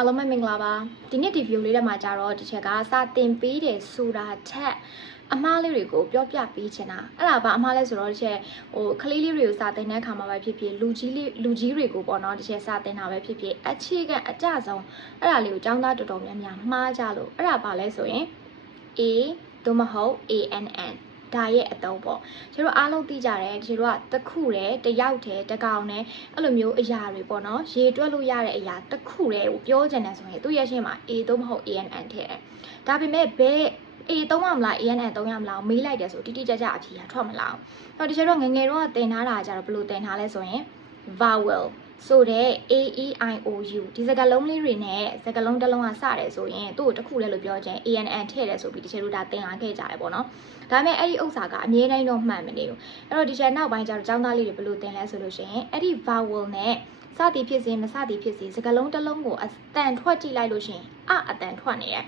အားလုံးပဲမင်္ဂလာပါဒီနေ့ဒီ video လေးထဲမှာကြတော့ဒီချက်ကစာတင်ပေးတယ်ဆိုတာထက်အမားလေးတွေကိုပြောပြပေးချင်တာအဲ့ဒါပါအမားလေးဆိုတော့ဒီချက်ကလေးလေးတွေကိုစာတင်တဲ့အခါမှာပဲဖြစ်ဖြစ်လူကြီးတွေကိုပေါ့နော်ဒီချက်စာတင်တာပဲဖြစ်ဖြစ်အခြေခံအကြဆုံးအဲ့ဒါလေးကိုចောင်းသားတော်တော်များများမှားကြလို့အဲ့ဒါပါလဲဆိုရင် A သို့မဟုတ် ANN ဒါရဲ့အတုံးပေါ့ကျတို့အားလုံးသိကြတယ်ကျတို့ကတစ်ခုတည်းတယောက်တည်းတကောင်နဲ့အဲ့လိုမျိုးအရာတွေပေါ့နော်ရေတွက်လို့ရတဲ့အရာတစ်ခုတည်းကိုပြောချင်တယ်ဆိုရင်သူ့ရဲ့ရှင်းမှာ A သို့မဟုတ် ANN ထည့်တယ်ဒါပေမဲ့ဘယ် A သုံးရမလား ANN သုံးရမလားမေးလိုက်တယ်ဆိုတိတိကျကျအဖြေထွက်မလာဘူးတော့ဒီကျတော့ငငယ်တော့တင်ထားတာကြတော့ဘယ်လိုတင်ထားလဲဆိုရင် vowel ဆိုတဲ့ AEIOU ဒီစကားလုံးလေးတွေနဲ့စကားလုံးတစ်လုံးကစတယ်ဆိုရင်သူ့ကိုတစ်ခုလဲလို့ပြောချင် ANN ထည့်တယ်ဆိုပြီးဒီချက်တို့ဒါတင်လာခဲ့ကြတယ်ပေါ့နော်ဒါပေမဲ့အဲ့ဒီဥစ္စာကအမြဲတမ်းတော့မှန်မနေဘူးအဲ့တော့ဒီချက်နောက်ပိုင်းကျတော့ចောင်းသားလေးတွေဘယ်လိုတင်လဲဆိုလို့ရှိရင်အဲ့ဒီ vowel နဲ့စသည်ဖြစ်စေမစသည်ဖြစ်စေစကားလုံးတစ်လုံးကိုအတန်ထွက်ကြည့်လိုက်လို့ရှိရင်အတန်ထွက်နေတယ်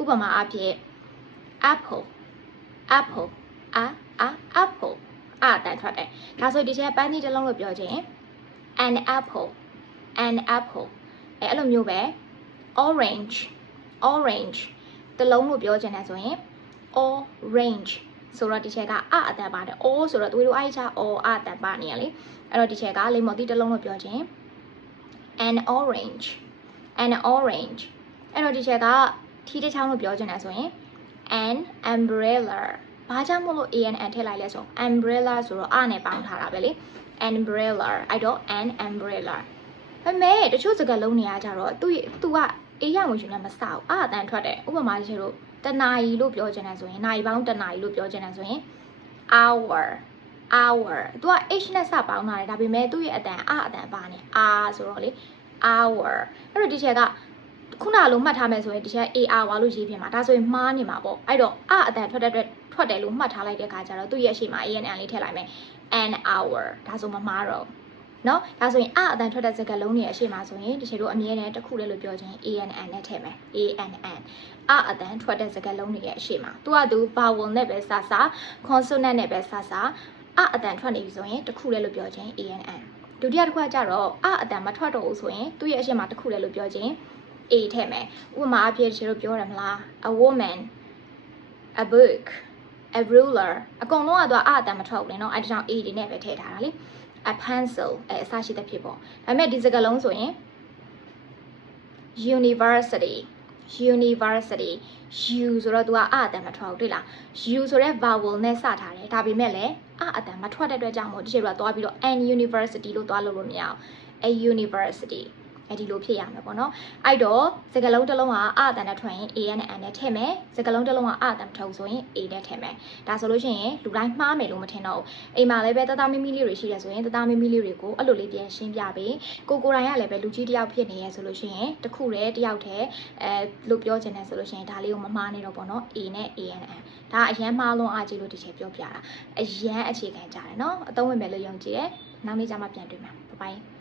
ဥပမာအဖြစ် apple apple apple အတန်ထွက်တယ်ဒါဆိုဒီချက်ကပန်းကြီးတစ်လုံးလို့ပြောချင် an apple အဲ့လိုမျိုးပဲ orange တလုံးလို့ပြောချင်တယ်ဆိုရင် orange ဆိုတော့ဒီချက်ကအတန်ပါတယ် o ဆိုတော့သူတို့အဲ့ချာ o အတန်ပါနေရလေအဲ့တော့ဒီချက်ကလိမ္မော်တိတလုံးလို့ပြောချင် an orange အဲ့တော့ဒီချက်ကထီးတစ်ချောင်းလို့ပြောချင်တယ်ဆိုရင် an umbrella ဘာကြောင့်မို့လို့ ANN ထည့်လိုက်လဲဆို umbrella ဆိုတော့နဲ့ပေါင်းထားတာပဲလေ umbrella အဲ့တော့ an umbrella ဒါပေမဲ့တချို့စကားလုံးတွေကကြတော့သူကအေးရဝင်ရှင်လည်းမစဘူးအတန်ထွက်တယ်ဥပမာတချို့တနာရီလို့ပြောချင်တယ်ဆိုရင်နာရီပေါင်းတနာရီလို့ပြောချင်တယ်ဆိုရင် hour သူက h နဲ့စပေါင်းထားတယ်ဒါပေမဲ့သူ့ရဲ့အတန်ပါနေ r ဆိုတော့လေ hour အဲ့တော့ဒီချက်ကခုနလိုမှတ်ထားမယ်ဆိုရင်ဒီချက် AR လို့ရေးပြမှာဒါဆိုရင်မှားနေမှာပေါ့အဲ့တော့အတန်ထွက်တယ်လို့မှတ်ထားလိုက်တဲ့အခါကျတော့သူ့ရဲ့အရှိမ ANN လေးထည့်လိုက်မယ် an hour ဒါဆိုမမှားတော့နော်ဒါဆိုရင်အတန်ထွက်တဲ့စကားလုံးတွေအရှိမဆိုရင်ဒီချက်တို့အမြဲတမ်းတစ်ခုတည်းလို့ပြောချင်း ANN နဲ့ထည့်မယ် ANN အတန်ထွက်တဲ့စကားလုံးတွေရဲ့အရှိမသူကသူ vowel နဲ့ပဲစ consonant နဲ့ပဲစအတန်ထွက်နေပြီဆိုရင်တစ်ခုတည်းလို့ပြောချင်း ANN ဒုတိယတစ်ခုကကြတော့အတန်မထွက်တော့ဘူးဆိုရင်သူ့ရဲ့အရှိမတစ်ခုတည်းလို့ပြောချင်းA ထည့်မယ်ဥပမာအဖြစ်ကျွန်တော်ပြောရမလား a woman a book a ruler အကုန်လုံးကတော့အတန်မထွက်ဘူးလေနော်အဲဒါကြောင့် A တွေနဲ့ပဲထည့်ထားတာလေ a pencil အစရှိတဲ့ဖြစ်ပေါ့ဒါပေမဲ့ဒီစကားလုံးဆိုရင် university U ဆိုတော့ तू ကအတန်မထွက်ဘူးတွေ့လား U ဆိုတဲ့ vowel နဲ့စထားတယ်ဒါပေမဲ့လည်းအတန်မထွက်တဲ့အတွက်ကြောင့်မို့ဒီချက်တော့သွားပြီးတော့ an university လို့သွားလို့မရအောင် a universityအဲ့ဒီလိုဖြစ်ရမှာပေါ့နော်အဲ့တော့စကားလုံးတစ်လုံးကအတန်နဲ့ထွက်ရင် ANN နဲ့ထည့်မယ်စကားလုံးတစ်လုံးကအတန်မထွက်ဘူးဆိုရင် A နဲ့ထည့်မယ်ဒါဆိုလို့ရှိရင်လူတိုင်းမှားမယ်လို့မထင်တော့ဘူးအိမ်မှာလည်းပဲတသားမီမီလေးတွေရှိတယ်ဆိုရင်တသားမီမီလေးတွေကိုအဲ့လိုလေးပြန်ရှင်းပြပေးကိုတိုင်ကလည်းပဲလူကြီးတယောက်ဖြစ်နေရဲဆိုလို့ရှိရင်တခုတည်းတယောက်တည်းလို့ပြောချင်တယ်ဆိုလို့ရှိရင်ဒါလေးကိုမမှားနေတော့ပေါ့နော် A နဲ့ ANN ဒါအရန်မှားလွန်အားကြီးလို့ဒီချက်ပြောပြတာအရန်အခြေခံကြတယ်နော်အသုံးဝင်မယ်လို့ယုံကြည်တယ်နောက်နေ့ကျမှပြန်တွေ့မယ်ဘိုင်